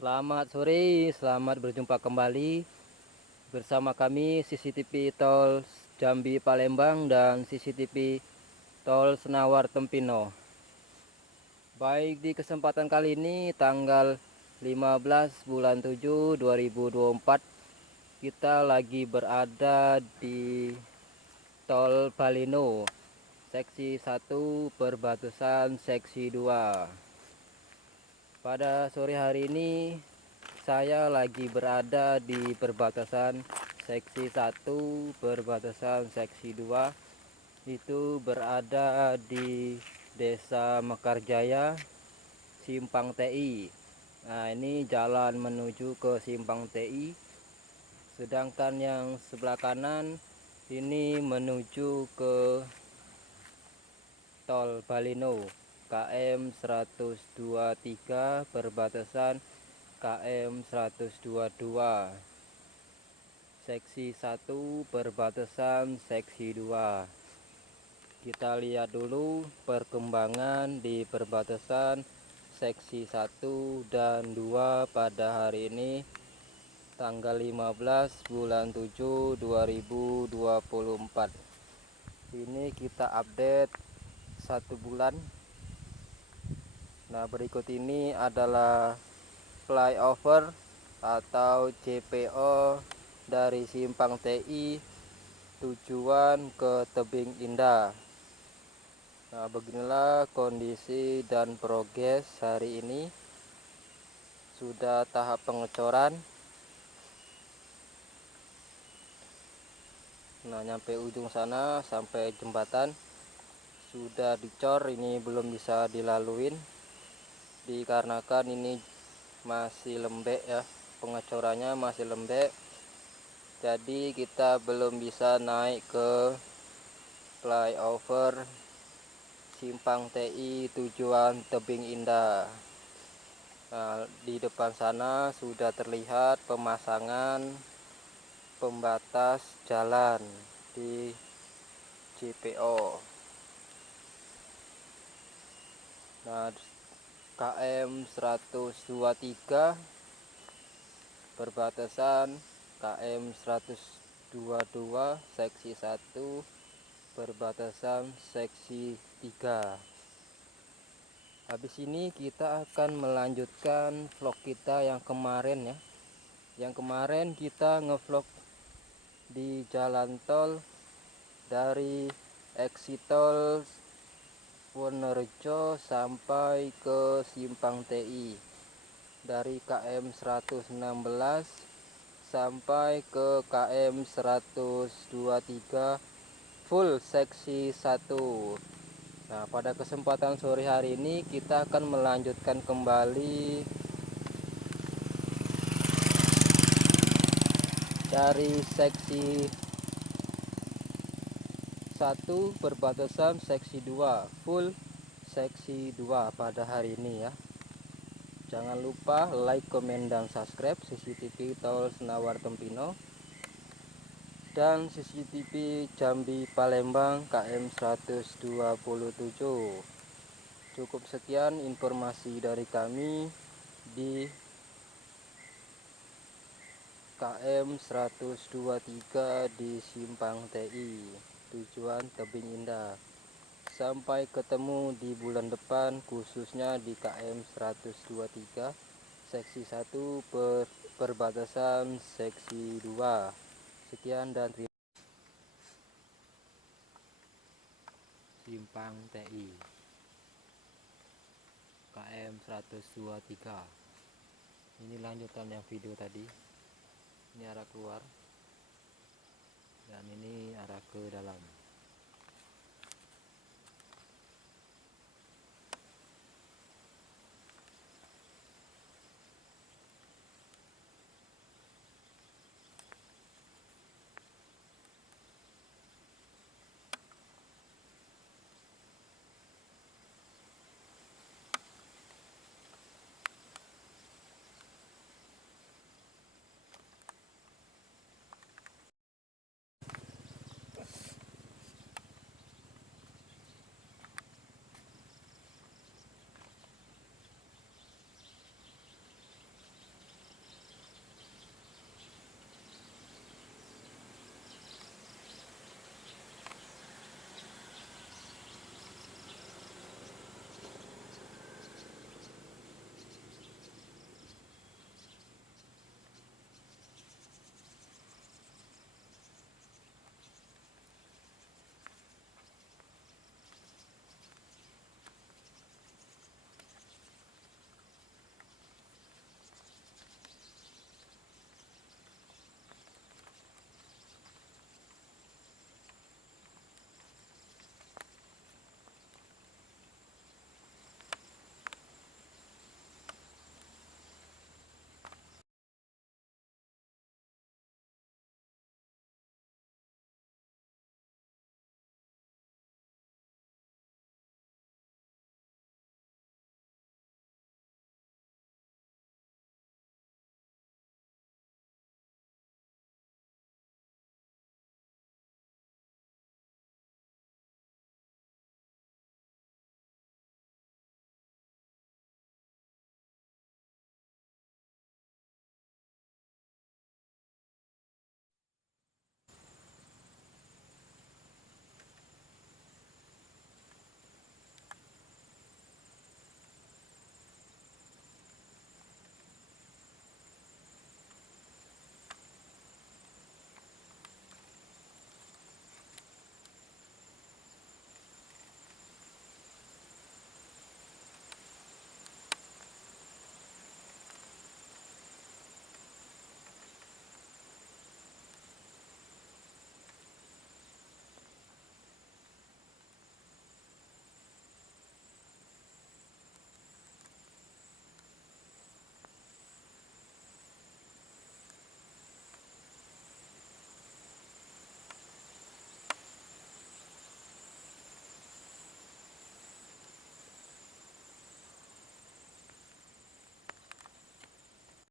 Selamat sore, selamat berjumpa kembali bersama kami CCTV Tol Jambi Palembang dan CCTV Tol Senawar Tempino. Baik, di kesempatan kali ini tanggal 15 bulan 7 2024 kita lagi berada di Tol Balino seksi 1 perbatasan seksi 2. Pada sore hari ini saya lagi berada di perbatasan seksi 1 perbatasan seksi 2, itu berada di Desa Mekarjaya, Simpang TI. Nah, ini jalan menuju ke Simpang TI. Sedangkan yang sebelah kanan ini menuju ke Tol Balino KM 123 perbatasan KM 122 seksi 1 perbatasan seksi 2. Kita lihat dulu perkembangan di perbatasan seksi 1 dan 2 pada hari ini tanggal 15 bulan 7 2024. Ini kita update 1 bulan. Nah, berikut ini adalah flyover atau JPO dari Simpang TI tujuan ke Tebing Indah. Nah, beginilah kondisi dan progres hari ini. Sudah tahap pengecoran. Nah, nyampe ujung sana sampai jembatan sudah dicor, ini belum bisa dilaluin dikarenakan ini masih lembek ya, pengecorannya masih lembek, jadi kita belum bisa naik ke flyover Simpang TI tujuan Tebing Indah. Nah, di depan sana sudah terlihat pemasangan pembatas jalan di JPO. Nah, KM 123 perbatasan KM 122 seksi 1 perbatasan seksi 3. Habis ini kita akan melanjutkan vlog kita yang kemarin ya. Yang kemarin kita ngevlog di jalan tol dari exit tol Wonorejo sampai ke Simpang TI, dari KM 116 sampai ke KM 123 full seksi 1. Nah, pada kesempatan sore hari ini kita akan melanjutkan kembali dari seksi 1 perbatasan seksi 2 full seksi 2 pada hari ini ya. Jangan lupa like, komen, dan subscribe CCTV Tol Senawar Tempino dan CCTV Jambi Palembang KM 127. Cukup sekian informasi dari kami di KM 123 di Simpang TI tujuan Tebing Indah. Sampai ketemu di bulan depan, khususnya di KM 123 seksi 1 perbatasan seksi 2. Sekian dan terima kasih. Simpang TI KM 123. Ini lanjutan yang video tadi. Ini arah keluar dan ini arah ke dalam.